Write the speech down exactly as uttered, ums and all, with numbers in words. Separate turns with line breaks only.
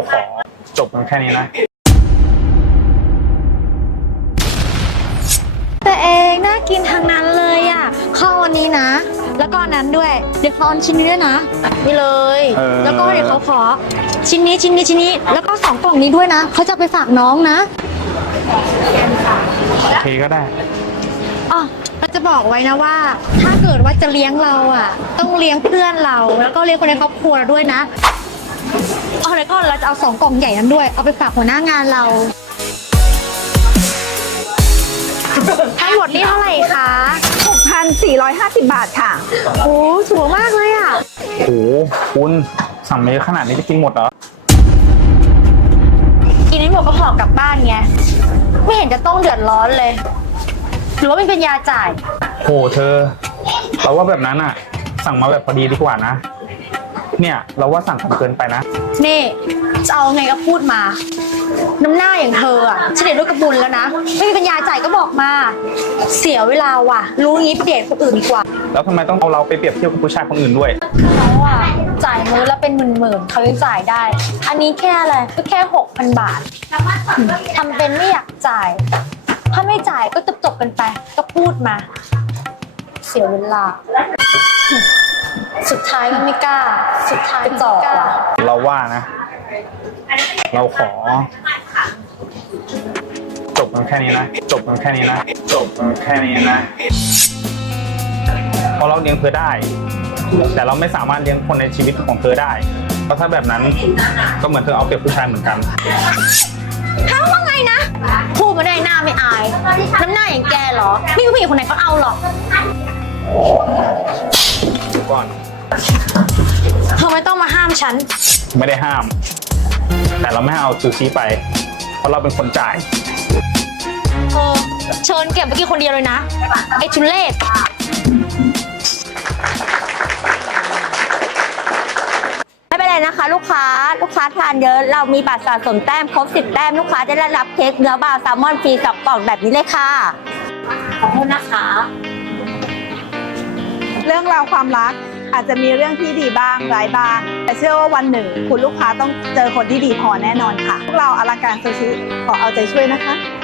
ขอจบกันแค่นี้นะ
แต่เองน่ากินทั้งนั้นเลยอ่ะข้าวอันนี้นะแล้วก็อันนั้นด้วยเดี๋ยวเขาเอาชิ้นนี้ด้วยนะนี่เลยแล้วก็เดี๋ยวเขาขอชิ้นนี้ชิ้นนี้ชิ้นนี้แล้วก็สองกล่องนี้ด้วยนะเขาจะไปฝากน้องนะ
โอเคก็ได้
อ๋อเราจะบอกไว้นะว่าถ้าเกิดว่าจะเลี้ยงเราอ่ะต้องเลี้ยงเพื่อนเราแล้วก็เลี้ยงคนในครอบครัวเราด้วยนะเอาเลยก็เราจะเอาสองกล่องใหญ่นั้นด้วยเอาไปฝากหัวหน้างานเราทั้งหมดนี่เท่าไหร่คะ
หกพันสี่ร้อยห้าสิบบาทค่ะ
โอ้ถูกมากเลยอ่ะ
โอ้คุณสั่งมาเยอะขนาดนี้จะกินหมดเหรอ
กินให้หมดก็ห่อกลับบ้านไงไม่เห็นจะต้องเดือดร้อนเลยหรือว่าเป็นยาจ่าย
โหเธอเราว่าแบบนั้นอ่ะสั่งมาแบบพอดีดีกว่านะเนี่ยเราว่าสั่งเกินไปนะ
นี่จะเอาไงก็พูดมาน้ำหน้าอย่างเธออ่ะเฉลี่ยด้วยกระบุญแล้วนะไม่มีปัญญาจ่ายก็บอกมาเสียเวลาว่ะรู้งี้ไปเดทคนอื่นดีกว่า
แล้วทำไมต้องเอาเราไปเปรียบเทียบกับผู้ชายคนอื่นด้วย
เขาอ่ะจ่ายมื้อละเป็นหมื่นๆเขายังจ่ายได้อันนี้แค่อะไรก็แค่หกพันบาททำเป็นไม่อยากจ่ายถ้าไม่จ่ายก็จบๆกันไปก็พูดมาเสียเวลาสุดท้ายก็ไม่กล้าสุดท้ายจ่อ
เราว่านะเราขอจบกันแค่นี้นะจบกันแค่นี้นะจบกันแค่นี้นะเพราะเราเลี้ยงเธอได้แต่เราไม่สามารถเลี้ยงคนในชีวิตของเธอได้เพราะถ้าแบบนั้นก็เหมือนเธอเอาเปรียบผู้ชายเหมือนกัน
เขาว่าไงนะพูดมาได้หน้าไม่อายน้ำหน้าอย่างแกเหรอไม่มีผู้หญิงคนไหนเขาเอาหรอก
ก่อน
เธอไม่ต้องมาห้ามฉัน
ไม่ได้ห้ามแต่เราไม่เอาซูชิไปเพราะเราเป็นคนจ่าย
เออเชิญเก็บเมื่อกี้คนเดียวเลยนะไอ้ทุเรศ
ไม่เป็นไรนะคะลูกค้าลูกค้าทานเยอะเรามีบัตรสะสมแต้มครบสิบแต้มลูกค้าจะได้รับเค้กเนื้อบางแซลมอนฟรีสองกล่องแบบนี้เลยค่ะ
ขอบคุณนะคะ
เรื่องราวความรักอาจจะมีเรื่องที่ดีบ้างร้ายบ้างแต่เชื่อว่าวันหนึ่งคุณลูกค้าต้องเจอคนที่ดีพอแน่นอนค่ะพวกเราอลังการซูชิขอเอาใจช่วยนะคะ